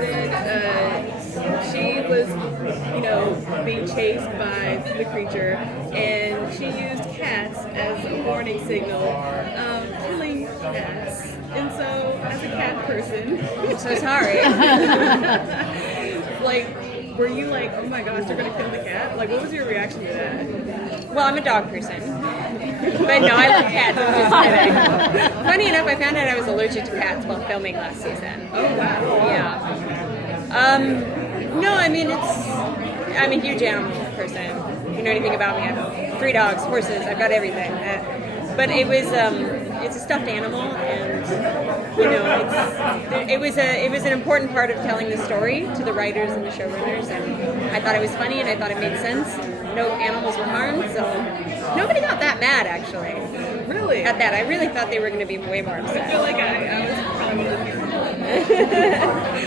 season, she was, being chased by the creature, and she used cats as a warning signal, killing cats. And so, as a cat person, I'm so sorry. Were you like, oh my gosh, they're gonna kill the cat? Like, what was your reaction to that? Well, I'm a dog person. But no, I love cats. I'm just kidding. Funny enough, I found out I was allergic to cats while filming last season. Oh wow. Yeah. No, I mean, I'm a huge animal person. If you know anything about me, I have 3 dogs, horses, I've got everything. But it was, it's a stuffed animal, and it was an important part of telling the story to the writers and the showrunners, and I thought it was funny, and I thought it made sense. No animals were harmed, so nobody got that mad actually. Really? At that, I really thought they were going to be way more upset. I feel like I was probably one of the people.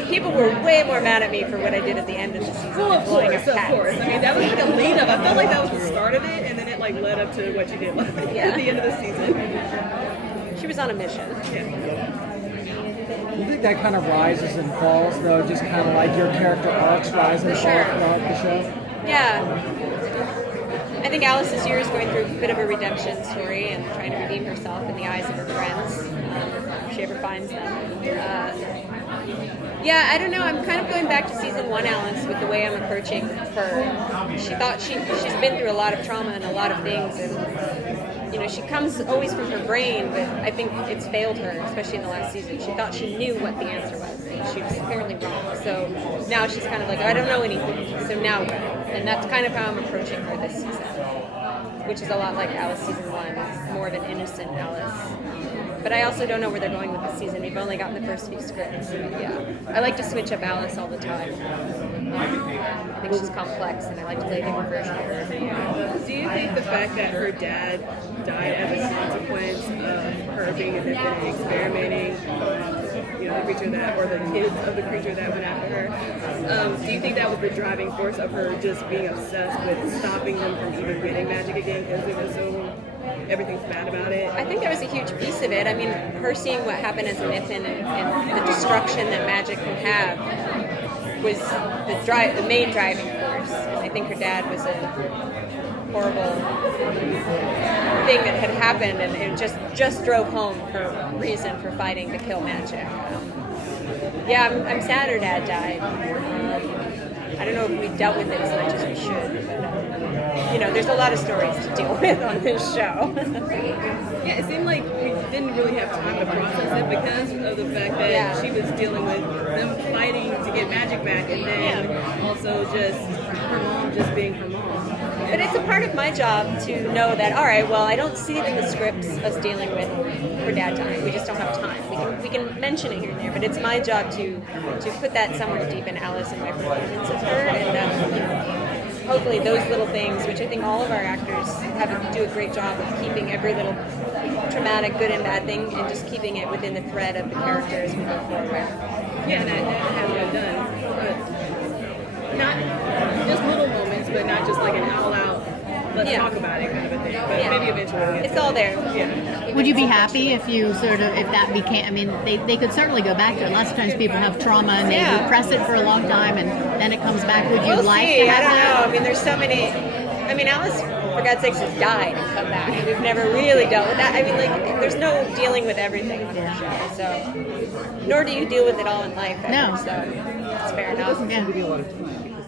People were way more mad at me for what I did at the end of the season. Well, of blowing course, up of cats. course. I mean, that was like a lead up. I felt like that was the start of it, and then it led up to what you did at the end of the season. She was on a mission. Yeah. You think that kind of rises and falls, though, just kind of like your character arcs rise and fall throughout the show? Yeah. I think Alice this year is going through a bit of a redemption story and trying to redeem herself in the eyes of her friends, if she ever finds them. I don't know. I'm kind of going back to season 1 Alice with the way I'm approaching her. She thought she's been through a lot of trauma and a lot of things, and she comes always from her brain, but I think it's failed her, especially in the last season. She thought she knew what the answer was, and she was apparently wrong. So now she's kind of like, I don't know anything, so now what? And that's kind of how I'm approaching her this season, which is a lot like Alice season 1. It's more of an innocent Alice. But I also don't know where they're going with this season. We've only gotten the first few scripts. I like to switch up Alice all the time. I think she's complex, and I like to play a different version of her. Do you think the fact that her dad died as a consequence of her being addicted and experimenting, the creature or the kids of the creature that went after her, do you think that was the driving force of her just being obsessed with stopping them from even getting magic again because it was so everything's bad about it? I think that was a huge piece of it. I mean, her seeing what happened as an infant and the destruction that magic can have was the main driving force. And I think her dad was a horrible thing that had happened, and it just drove home her reason for fighting to kill magic. I'm sad her dad died. I don't know if we dealt with it as much as we should, but there's a lot of stories to deal with on this show. It seemed like we didn't really have time to process it because of the fact that she was dealing with them fighting to get magic back, and then also just her mom just being her mom. But it's a part of my job to know that, all right, well, I don't see it in the scripts us dealing with her dad dying. We just don't have time. We can mention it here and there, but it's my job to put that somewhere deep in Alice and my performance of her, and hopefully those little things, which I think all of our actors do a great job of keeping every little traumatic, good and bad thing, and just keeping it within the thread of the character as we go forward. Yeah, and that has been done. Not just little moments, but not just like an all-out, let's talk about it kind of a thing. But maybe eventually we'll get it's all there. Yeah. Would you be happy if that became, I mean, they could certainly go back to it. Lots of times people have trauma and they repress it for a long time and then it comes back. Would you We'll like see. to have I don't that? know. I mean, there's so many. I mean, Alice, for God's sakes, has died and come back. We've never really dealt with that. I mean, there's no dealing with everything on the show. So, nor do you deal with it all in life ever. No. So, it's fair It enough. doesn't seem to be a lot of time because